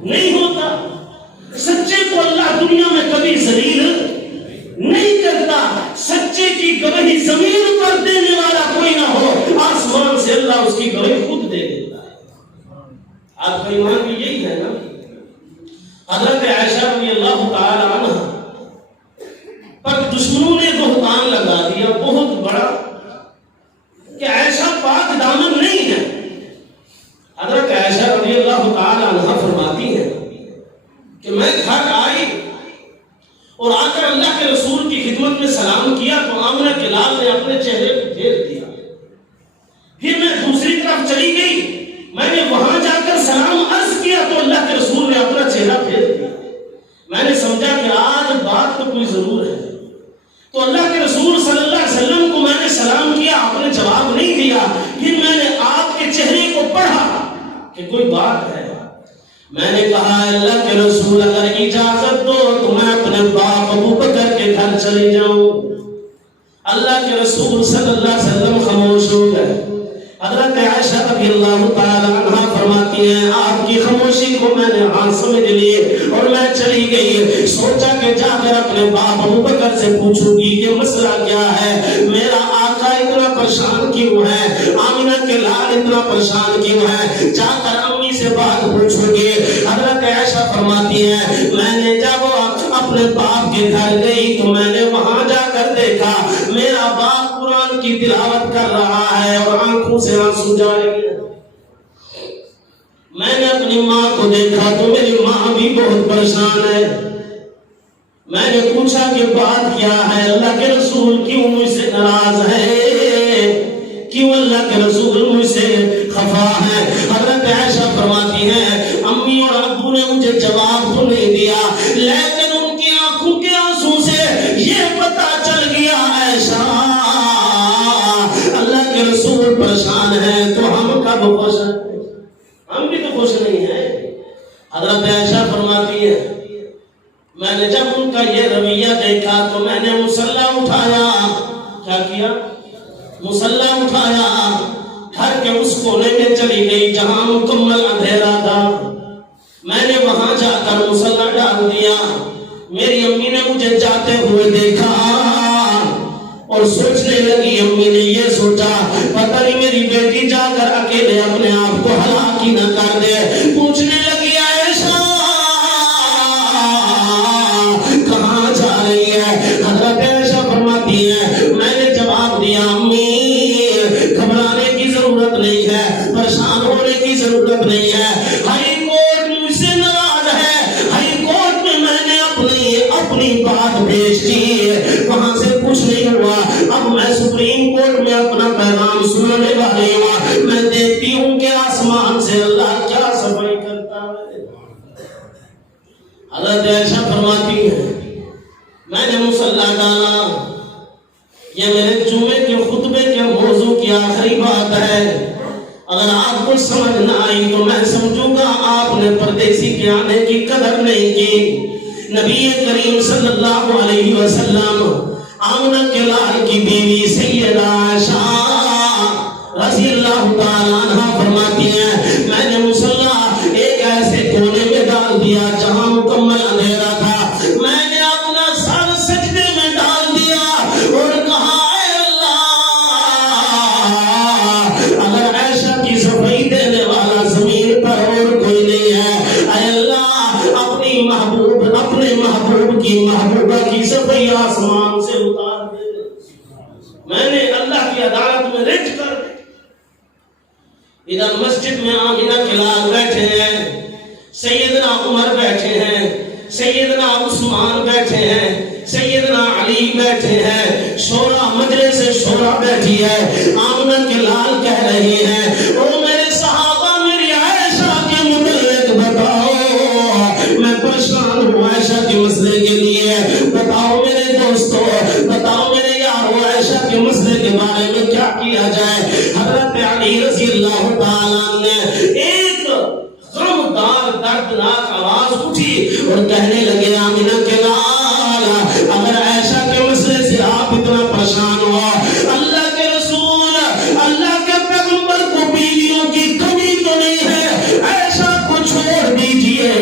نہیں ہوتا. سچے کو اللہ دنیا میں کبھی ذلیل نہیں کرتا. سچے کی گواہی زمین پر دینے والا کوئی نہ ہو, آسمان سے اللہ اس کی گواہی خود دے دیتا ہے. آپ کا ایمان بھی یہی ہے نا. حضرت عائشہ رضی اللہ تعالی عنہ پر دشمنوں نے بہتان لگا دیا بہت بڑا کہ عائشہ پاک دامن نہیں ہے. حضرت عائشہ رضی اللہ تعالی عنہ فرماتی ہیں کہ میں گھر آئی اور آ کر اللہ کے رسول کی خدمت میں سلام کیا تو آمنہ کے لال نے اپنے چہرے کو پھیر دیا. پھر میں دوسری طرف چلی گئی, میں نے وہاں جا کر سلام عرض کیا تو اللہ کے رسول نے اپنا چہرہ پھیر دیا. میں نے سمجھا کہ آج بات تو کوئی ضرور ہے. تو اللہ کے رسول صلی اللہ علیہ وسلم کو میں نے سلام کیا, آپ نے جواب نہیں دیا. پھر میں نے آپ کے چہرے کو پڑھا کہ کوئی بات ہے. میں نے کہا اللہ کے رسول اگر اجازت دو تو میں اپنے باپ ابو بکر کے گھر چلی جاؤں. اللہ کے رسول صلی اللہ علیہ وسلم خاموش ہو گئے. حضرت عائشہ رضی اللہ تعالی عنہ فرماتی ہیں آپ کی خاموشی کو میں نے ہاں سمجھ لیے اور میں چلی گئی. سوچا کہ جا کر اپنے باپ ابو بکر سے پوچھوں گی کہ مسئلہ کیا ہے, میرا آقا اتنا پریشان کیوں ہے, آمنہ کے لال اتنا پریشان کیوں ہے, جا کر امی سے بات پوچھوں گی. حضرت عائشہ فرماتی ہیں میں نے جب اپنے باپ کے گھر گئی تو میں نے وہاں جا کر دیکھا میرا باپ قرآن کی تلاوت کر رہا ہے اور آنکھوں سے آنسو جاری ہے. میں نے اپنی ماں کو دیکھا تو میری ماں بھی بہت پریشان ہے. میں نے پوچھا کہ بات کیا ہے, اللہ کے رسول کیوں مجھ سے ناراض ہے, کیوں اللہ کے رسول مجھ سے خفا ہے. حضرت عائشہ فرماتی ہیں امی اور ابو نے مجھے جواب تو نہیں دیا لیکن ان کی آنکھوں کے آنسو سے یہ پتا چل گیا عائشہ اللہ کے رسول پریشان ہے تو ہم کب خوش ہیں, ہم بھی تو خوش نہیں ہیں. حضرت عائشہ فرماتی ہے میں نے جب ان کا یہ رویہ دیکھا تو میں نے مصلی اٹھایا. کیا کیا؟ مصلی اٹھایا, گھر کے اس کونے میں چلی گئی جہاں مکمل اندھیرا تھا. میں نے وہاں جا کر مصلی ڈال دیا. میری امی نے مجھے جاتے ہوئے دیکھا اور سوچنے لگی, امی نے یہ سوچا پتہ نہیں میری بیٹی جا کر اکیلے اپنے آپ کو ہلاک ہی نہ کر دے. پوچھنے لگی عائشہ کہاں جا رہی ہے. حضرت عائشہ فرماتی ہے میں نے جواب دیا امی گھبرانے کی ضرورت نہیں ہے, پریشان ہونے کی ضرورت نہیں ہے. ہائی کورٹ مجھ سے ناراض ہے, ہائی کورٹ میں میں نے اپنی بات بھیج دی, وہاں سے کچھ نہیں ہوا. اب میں سپریم کورٹ میں اپنا پیغام سننے والی ہوں. میں دیکھتی ہوں کہ آسمان سے اللہ کیا صفائی کرتا ہے. حضرت عائشہ فرماتی ہے میں نے مصلی ڈالا. یہ میرے جمعے کے خطبے کے موضوع کی آخری بات ہے. اگر آپ کو سمجھ نہ آئی تو میں سمجھوں گا آپ نے پردیسی کے آنے کی قدر نہیں کی. نبی کریم صلی اللہ علیہ وسلم آمنہ کے لال کی بیوی سیدہ عائشہ رضی اللہ تعالیٰ عنہ فرماتی ہیں میں نے مصلی ایک ایسے کونے میں ڈال دیا جہاں مکمل اندھیرا تھا. میں نے اپنا سر سجدے میں ڈال دیا اور کہا اے اللہ اگر عائشہ کی صفائی دینے والا زمین پر اور کوئی نہیں ہے, اے اللہ اپنی محبوب اپنے محبوب کی محبوبہ کی صفائی آسمان سے اتار دے. میں نے اللہ کی عدالت میں رٹ کر ادھر مسجد میں آمنہ کے لال بیٹھے ہیں, سیدنا عمر بیٹھے ہیں, سیدنا عثمان بیٹھے ہیں, سیدنا علی بیٹھے ہیں, شورا مجلس شورا بیٹھی ہے. آمنہ کے لال کہہ رہی ہیں او میرے صحابہ میری عائشہ کے متعلق بتاؤ, میں پریشان ہوں عائشہ کے مسئلے کے لیے, بتاؤ میرے دوستو, بتاؤ میرے یارو عائشہ کے مسئلے کے بارے میں کیا کیا جائے. حضرت علی رضی اللہ تعالیٰ نے ایک غمدار دردناک آواز اٹھی اور کہنے لگے آمنہ کے لال اگر عائشہ کے مسئلے سے آپ اتنا پریشان ہو اللہ کے رسول اللہ کے پیغمبر کو بیویوں کی کمی تو نہیں ہے عائشہ کو چھوڑ دیجئے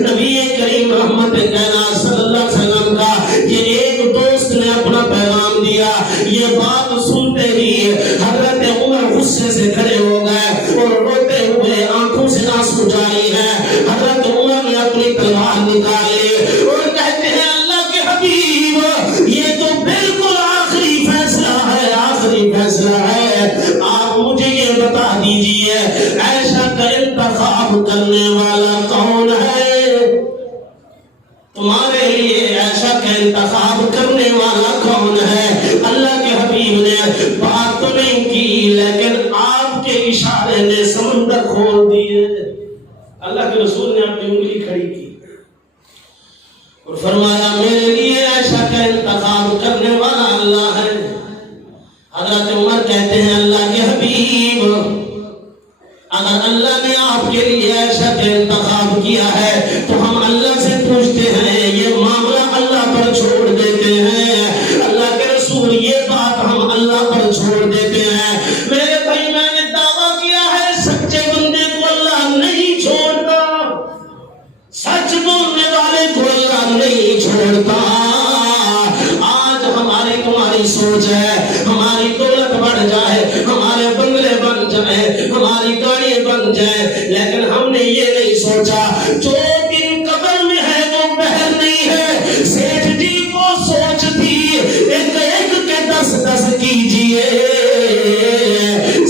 نبی کریم رحمت کائنات صلی اللہ علیہ وسلم کا یہ ایک دوست نے اپنا پیغام دیا یہ بات سنتے ہی حضرت عمر غصے سے کھڑے ہو گئے اور روتے ہوئے آنکھوں سے آنسو جاری ہیں حضرت عمر نے اپنی تلوار نکالی اور کہتے ہیں اللہ کے حبیب یہ تو بالکل آخری فیصلہ ہے آخری فیصلہ ہے آپ مجھے یہ بتا دیجئے عائشہ کا انتخاب کرنے والا کون ہے تمہارے لیے عائشہ کا انتخاب کرنے والا کون ہے اللہ کے حبیب نے بات تو نہیں کی لیکن آپ کے اشارے نے سمندر کھول دیے اللہ کے رسول نے اپنی انگلی کھڑی کی اور فرمایا میرے لیے عائشہ کا انتخاب کرنے والا اللہ ہے حضرت عمر کہتے ہیں اللہ کے حبیب اگر اللہ نے آپ کے لیے عائشہ کا انتخاب کیا ہے تو ہم اللہ سے پوچھتے ہیں یہ معاملہ اللہ پر چھوڑ دیتے ہیں اللہ کے رسول یہ بات ہم اللہ پر چھوڑ دیتے ہیں میرے بھائی میں نے دعویٰ کیا ہے سچے بندے کو اللہ نہیں چھوڑتا سچ بولنے والے کو اللہ نہیں چھوڑتا آج ہماری تمہاری سوچ ہے ہماری دولت بڑھ جائے ہمارے بنگلے بن جائے ہماری گاڑی بن جائے لیکن ہم نے یہ نہیں سوچا جو دن قبر میں ہے وہ بہر نہیں ہے سیٹھ جی کو سوچ تھی ایک ایک کے 10 کیجئے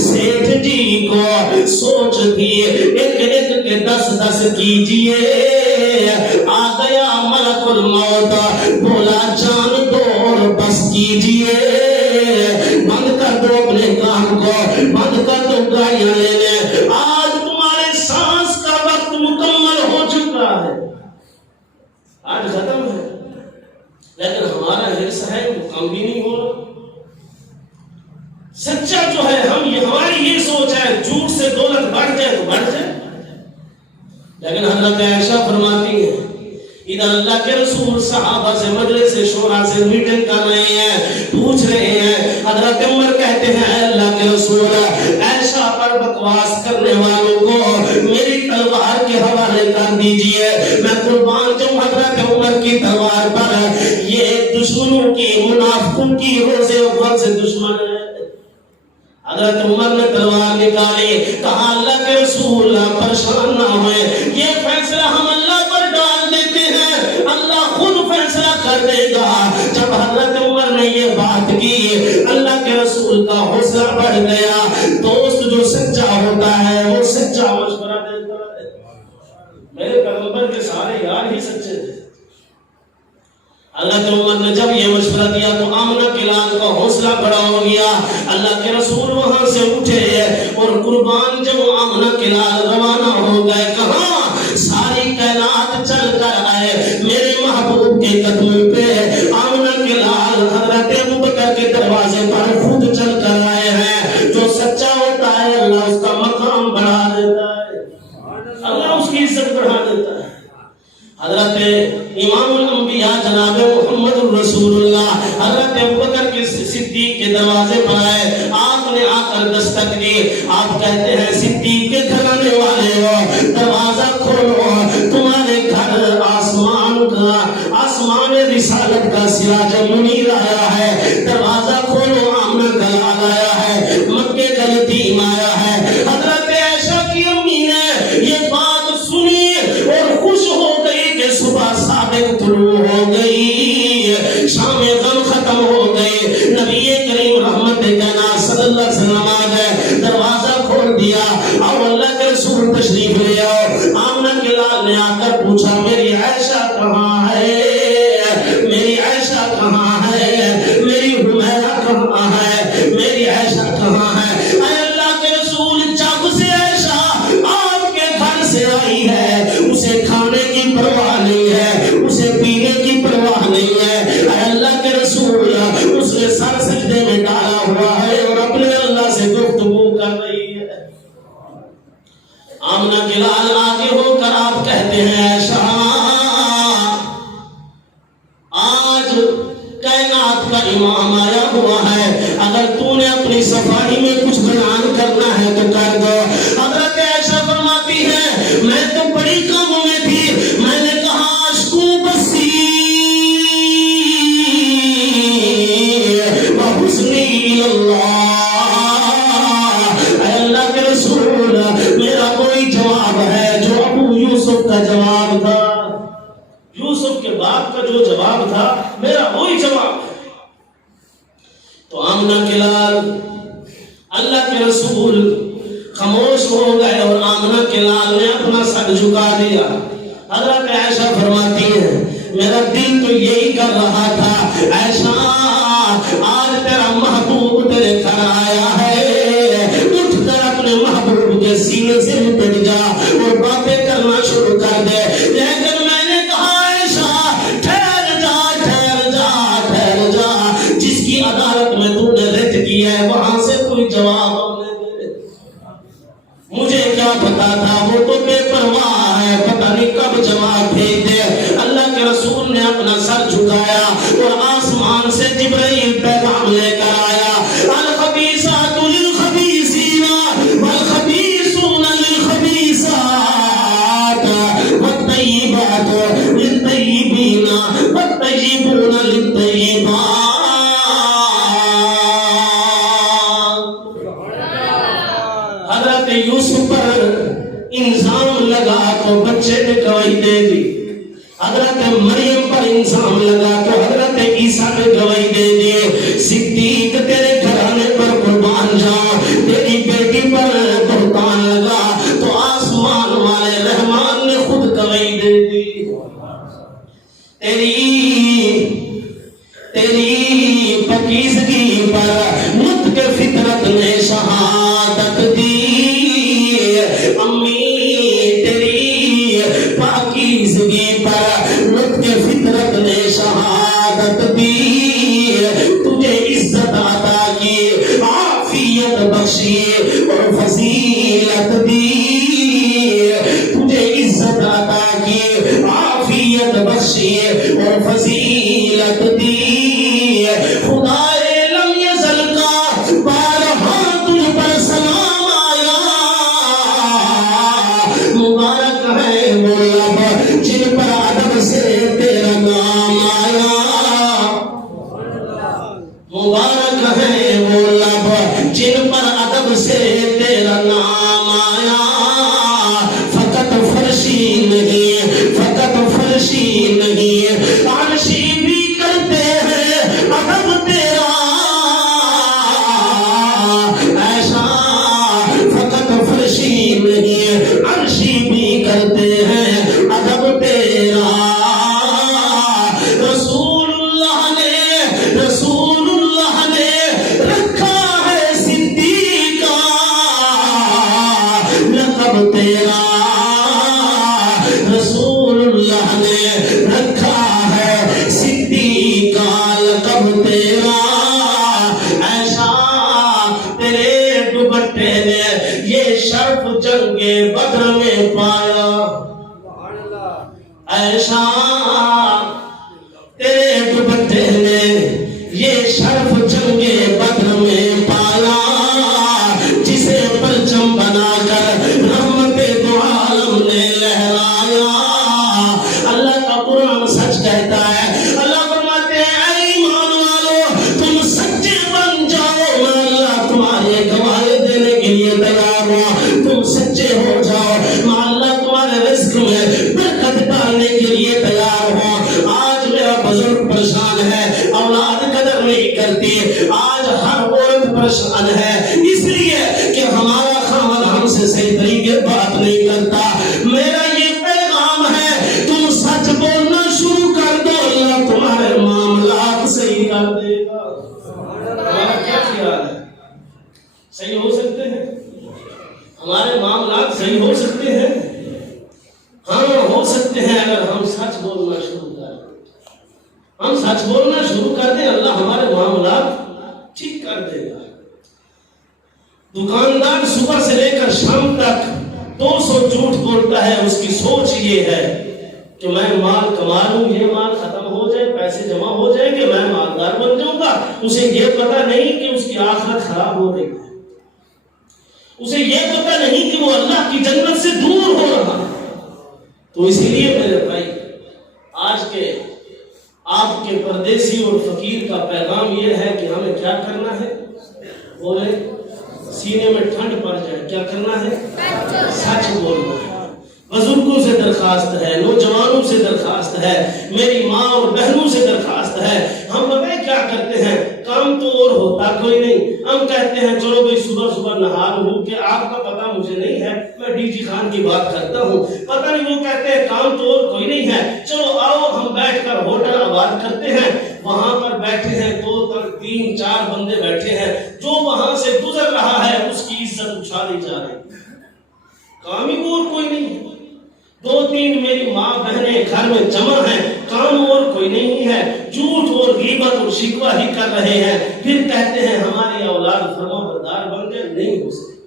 سیٹھ جی کو سوچ تھی ایک ایک کے 10 کیجئے آ گیا ملک الموت بولا جان دو اور بس کیجئے بند کر دو اپنے کام کو بند کر دو گاڑیاں لینے آج تمہارے سانس کا وقت مکمل ہو چکا ہے آج ختم ہے لیکن ہمارا حرص ہے وہ کم بھی نہیں ہو رہا سچا جو ہے ہماری یہ سوچ ہے جھوٹ سے دولت بڑھ جائے تو بڑھ جائے لیکن حضرت عائشہ فرماتی ہے ادھر اللہ کے رسول صحابہ سے مجلس شورا سے میٹنگ کر رہے ہیں پوچھ رہے ہیں حضرت عمر کہتے ہیں اللہ کے رسول عائشہ پر بکواس کرنے والوں کو میری تلوار کے حوالے کر دیجئے میں قربان جاؤں حضرت عمر کی تلوار پر یہ دشمنوں کی منافقوں کی روزے اول سے دشمن ہے حضرت عمر نے تلوار نکالی کہا اللہ کے رسول پریشان نہ ہوئے یہ فیصلہ ہم اللہ پر ڈال دیتے ہیں اللہ خود فیصلہ کر دے گا جب حضرت عمر نے یہ بات کی اللہ کے رسول کا حوصلہ بڑھ گیا دوست جو سچا ہوتا ہے وہ سچا مشورہ دیتا ہے میرے پیغمبر کے سارے یار ہی سچے تھے اللہ کے عمر نے جب یہ مشورہ دیا تو آمنہ کے لال کا حوصلہ بڑا ہو گیا اللہ کے رسول وہاں سے اٹھے اور قربان جب آمنہ کے لال روانہ ہو گئے کہاں ساری کائنات چل کر آئے میرے محبوب کے قدم پہ آمنہ کے لال حضرت ابوبکر کے دروازے پر خود چل کر آئے ہیں جو سچا ہوتا ہے اللہ اس کا مقام بڑھا دیتا ہے اللہ اس کی عزت بڑھا دیتا ہے حضرت امام الانبیاء جناب محمد الرسول اللہ حضرت ابوبکر کے صدیق کے دروازے پر آئے آپ نے آ کر دستک دی آپ کہتے ہیں صدیق کے گھرانے والے ہو دروازہ کھولو تمہارے گھر آسمان رسالت کا سراج منیر آیا ہے دروازہ کھولو آمنہ کا لال آیا ہے مکے کا یتیم آیا ہے حضرت عائشہ کی امی نے یہ بات سنی اور خوش ہو گئی کہ صبح صادق طلوع ہو گئی شام غم ختم ہو گئی نبی کریم رحمت کائنات صلی اللہ علیہ وسلم آ گئے دروازہ کھول دیا اور اللہ کے رسول تشریف لے آؤ آمنہ کے لال نے آ کر پوچھا میری عائشہ کہاں ہے میری عائشہ کہاں ہے میری حمیرہ کہاں ہے میری عائشہ کہاں ہے اے اللہ کے رسول جب سے عائشہ آپ کے گھر سے آئی ہے اسے کھانے کی پرواہ نہیں ہے اسے پینے کی پرواہ نہیں ہے اے اللہ کے رسول اس نے سر سجدے میں ڈالا ہوا ہے اور اپنے کر رہی ہے. آمنہ کے لال آگے ہو کر کا جواب تھا، یوسف کے باپ کا جو جواب تھا میرا وہی جواب ہے۔ تو آمنہ کے لال اللہ کے رسول خاموش ہو گئے اور آمنہ کے لال نے اپنا سر جھکا دیا۔ حضرت عائشہ فرماتی ہے میرا دل تو یہی کر رہا تھا عائشہ آج تیرا محبوب تیرے گھر آیا ہے، اٹھ کر اپنے محبوب کے سینے سے لپٹ جا اور باتیں کرنا شروع کر دے۔ لیکن میں نے کہا عائشہ ٹھہر جا ٹھہر جا ٹھہر جا، جس کی عدالت میں تو نے رد کیا ہے وہاں سے کوئی جواب مجھے کیا پتا تھا، وہ تو بے پرواہ ہے، پتہ نہیں کب جواب بھیج دے۔ اللہ کے رسول نے اپنا سر جھکایا اور آسمان سے جبرائیل پیغام لے کر آیا، الخبیثات للخبیثین والخبیثون للخبیثات والطیبات للطیبین والطیبون للطیبات۔ حضرت یوسف پر الزام لگا تو بچے نے گواہی دے دی، حضرت مریم پر الزام لگا تو حضرت عیسیٰ نے گواہی دے دی۔ صدیق تیرے گھرانے پر قربان جاؤ، تیری بیٹی پر بہتان لگا تو آسمان والے رحمان نے خود گواہی دے دی۔ تیری پاکیزگی پر نطق فطرت نے شہادت دی، امی تیری پاکیزگی پر نطق فطرت نے شہادت دی، تجھے عزت عطا کی عافیت بخشی اور فضیلت دی، تجھے عزت عطا کی عافیت بخشی اور فضیلت دی۔ خدائے لم یزل کا بارہا تجھ پر سلام آیا، مبارک ہے وہ لب جن پر ادب سے تیرا نام آیا، مبارک ہے وہ لب جن پر ادب سے تیرا نام آیا۔ فقط فرشی نہیں فقط فرشی نہیں عرشی بھی کرتے ہیں ادب تیرا، ایسا فقط فرشی نہیں عرشی بھی کرتے ہیں ادب تیرا۔ رسول اللہ نے رکھا ہے صدیقہ لقب تیرا، رسول اللہ نے رکھا ہے صدیقہ لقب تیرا۔ ایسا تیرے دوپٹے نے یہ شرف جنگ بدر میں پایا، ایسا تیرے دوپٹے نے یہ شرف جنگ بدر میں پایا، جسے پرچم بنا کر رحمت دو عالم نے لہرایا۔ اللہ کا قرآن سچ کہتا ہے، اللہ فرماتے ہیں اے ایمان والو تم سچے بن جاؤ، میں اللہ تمہارے گواہی دینے کے لیے تیار ہوں، تم سچے ہو جاؤ، میں اللہ تمہارے رزق میں برکت ڈالنے کے لیے تیار ہوں۔ آج میرا بزرگ پریشان ہے، اولاد قدر نہیں کرتی، آج ہر عورت پریشان ہے اس لیے کہ ہمارا خاوند ہم سے صحیح طریقے بات نہیں کرتا۔ میرا یہ پیغام ہے تم سچ بولنا شروع کر دو، اللہ تمہارے معاملات صحیح کر دے گا۔ ہمارا کیا خیال ہے، صحیح ہو سکتے ہیں ہمارے معاملات، صحیح ہو سکتے ہیں، ہاں ہو سکتے ہیں اگر ہم سچ بولنا شروع کر دیں، ہم سچ بولنا شروع کر دیں اللہ ہمارے معاملات ٹھیک کر دے گا۔ دکاندار صبح سے لے کر شام تک 200 جھوٹ بولتا ہے، اس کی سوچ یہ ہے کہ میں مال کما لوں، یہ مال ختم ہو جائے، پیسے جمع ہو جائیں گے، میں مالدار بن جاؤں گا۔ اسے یہ پتا نہیں کہ اس کی آخرت خراب ہو رہی ہے، اسے یہ پتا نہیں کہ وہ اللہ کی جنت سے دور ہو رہا ہے۔ تو اسی لیے میرے بھائی آج کے آپ کے پردیسی اور فقیر کا پیغام یہ ہے کہ ہمیں کیا کرنا ہے، بولے سینے میں ٹھنڈ پڑ جائے، کیا کرنا ہے، سچ بولنا ہے۔ بزرگوں سے درخواست ہے، نوجوانوں سے درخواست ہے، میری ماں اور بہنوں سے درخواست ہے۔ ہم پتہ ہے کیا کرتے ہیں، کام تو اور ہوتا کوئی نہیں، ہم کہتے ہیں چلو بھائی صبح صبح نہا لوں، کہ آپ کا پتہ مجھے نہیں ہے، میں ڈی جی خان کی بات کرتا ہوں، پتہ نہیں وہ کہتے ہیں کام تو اور کوئی نہیں ہے، چلو آؤ ہم بیٹھ کر ہوٹل آباد کرتے ہیں، وہاں پر بیٹھے ہیں 2 3 4 بندے بیٹھے ہیں، جو وہاں سے گزر رہا ہے اس کی عزت اچھالی جا رہی ہے، کام ہی اور کوئی نہیں ہے۔ 2 3 میری ماں بہنیں گھر میں جمع ہیں، کام اور کوئی نہیں ہے، جھوٹ اور غیبت اور شکوہ ہی کر رہے ہیں، پھر کہتے ہیں ہماری اولاد فرما بردار بن گئے، نہیں ہو سکتا۔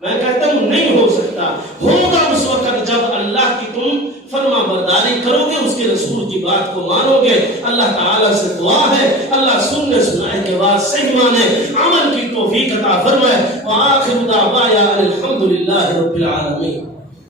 میں کہتا ہوں نہیں ہو سکتا، ہوگا اس وقت جب اللہ کی تم فرما برداری کرو گے، اس کے رسول کی بات کو مانو گے۔ اللہ تعالیٰ سے دعا ہے اللہ سننے سنائے کے بعد صحیح مانے، عمل کی توفیق عطا فرمائے۔ وآخر دعوانا الحمد للہ رب العالمین۔